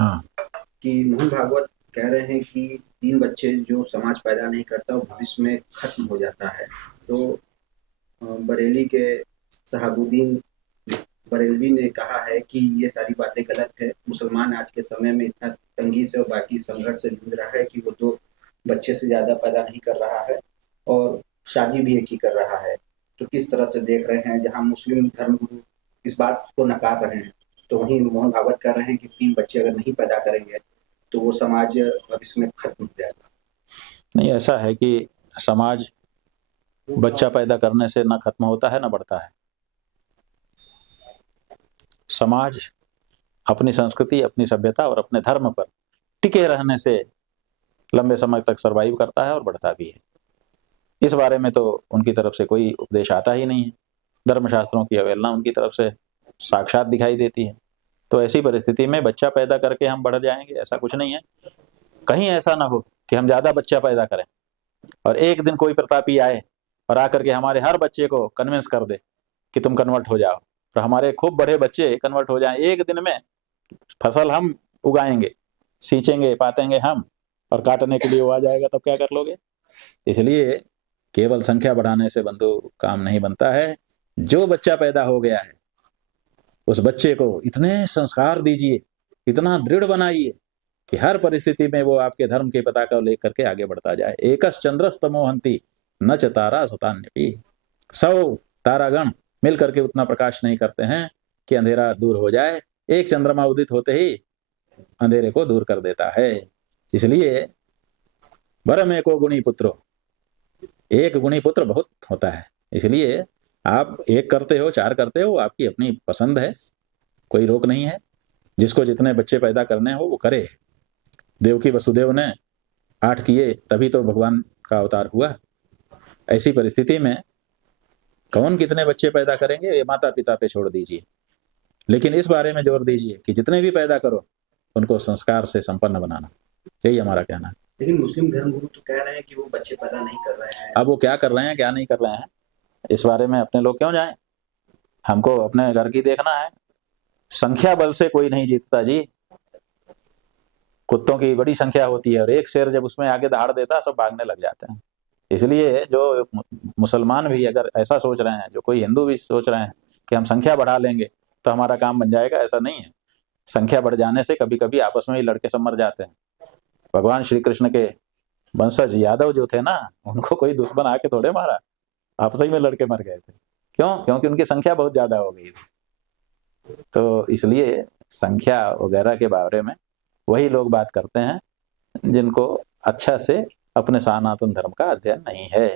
हाँ। कि मोहन भागवत कह रहे हैं कि 3 बच्चे जो समाज पैदा नहीं करता वो भविष्य में खत्म हो जाता है। तो बरेली के शहाबुद्दीन बरेलवी ने कहा है कि ये सारी बातें गलत है। मुसलमान आज के समय में इतना तंगी से और बाकी संघर्ष से जूझ रहा है कि वो 2 बच्चे से ज़्यादा पैदा नहीं कर रहा है और शादी भी एक ही कर रहा है। तो किस तरह से देख रहे हैं, जहाँ मुस्लिम धर्मगुरु इस बात को नकार रहे हैं, तो वहीं मोहन भागवत कह रहे हैं कि 3 बच्चे अगर नहीं पैदा करेंगे तो वो समाज भविष्य में खत्म हो जाएगा। नहीं, ऐसा है कि समाज बच्चा पैदा करने से ना खत्म होता है ना बढ़ता है। समाज अपनी संस्कृति, अपनी सभ्यता और अपने धर्म पर टिके रहने से लंबे समय तक सरवाइव करता है और बढ़ता भी है। इस बारे में तो उनकी तरफ से कोई उपदेश आता ही नहीं है। धर्मशास्त्रों की अवहेलना उनकी तरफ से साक्षात दिखाई देती है। तो ऐसी परिस्थिति में बच्चा पैदा करके हम बढ़ जाएंगे, ऐसा कुछ नहीं है। कहीं ऐसा ना हो कि हम ज्यादा बच्चा पैदा करें और एक दिन कोई प्रतापी आए और आकर के हमारे हर बच्चे को कन्विंस कर दे कि तुम कन्वर्ट हो जाओ, और हमारे खूब बड़े बच्चे कन्वर्ट हो जाएं। एक दिन में फसल हम उगाएंगे, सींचेंगे, पातेंगे हम, और काटने के लिए वो आ जाएगा, तब क्या कर लोगे? इसलिए केवल संख्या बढ़ाने से बंधु काम नहीं बनता है। जो बच्चा पैदा हो गया है उस बच्चे को इतने संस्कार दीजिए, इतना दृढ़ बनाइए कि हर परिस्थिति में वो आपके धर्म के पताका को लेकर के आगे बढ़ता जाए। एकस चंद्रस्तमोहंति न च तारा सुतान्यपि। 100 तारागण मिलकर के उतना प्रकाश नहीं करते हैं कि अंधेरा दूर हो जाए। एक चंद्रमा उदित होते ही अंधेरे को दूर कर देता है। इसलिए वरम एको गुणी पुत्रो, एक गुणी पुत्र बहुत होता है। इसलिए आप एक करते हो, 4 करते हो, आपकी अपनी पसंद है, कोई रोक नहीं है। जिसको जितने बच्चे पैदा करने हो वो करे। देवकी वसुदेव ने 8 किए, तभी तो भगवान का अवतार हुआ। ऐसी परिस्थिति में कौन कितने बच्चे पैदा करेंगे ये माता पिता पे छोड़ दीजिए, लेकिन इस बारे में जोर दीजिए कि जितने भी पैदा करो उनको संस्कार से संपन्न बनाना। यही हमारा कहना है। लेकिन मुस्लिम धर्मगुरु तो कह रहे हैं कि वो बच्चे पैदा नहीं कर रहे हैं। अब वो क्या कर रहे हैं क्या नहीं कर रहे हैं, इस बारे में अपने लोग क्यों जाएं? हमको अपने घर की देखना है। संख्या बल से कोई नहीं जीतता जी। कुत्तों की बड़ी संख्या होती है और एक शेर जब उसमें आगे दहाड़ देता है सब भागने लग जाते हैं। इसलिए जो मुसलमान भी अगर ऐसा सोच रहे हैं, जो कोई हिंदू भी सोच रहे हैं कि हम संख्या बढ़ा लेंगे तो हमारा काम बन जाएगा, ऐसा नहीं है। संख्या बढ़ जाने से कभी कभी आपस में ही लड़के सब मर जाते हैं। भगवान श्री कृष्ण के वंशज यादव जो थे ना, उनको कोई दुश्मन आके थोड़े मारा, आपस ही में लड़के मर गए थे। क्यों? क्योंकि उनकी संख्या बहुत ज्यादा हो गई थी। तो इसलिए संख्या वगैरह के बारे में वही लोग बात करते हैं जिनको अच्छा से अपने सनातन धर्म का अध्ययन नहीं है।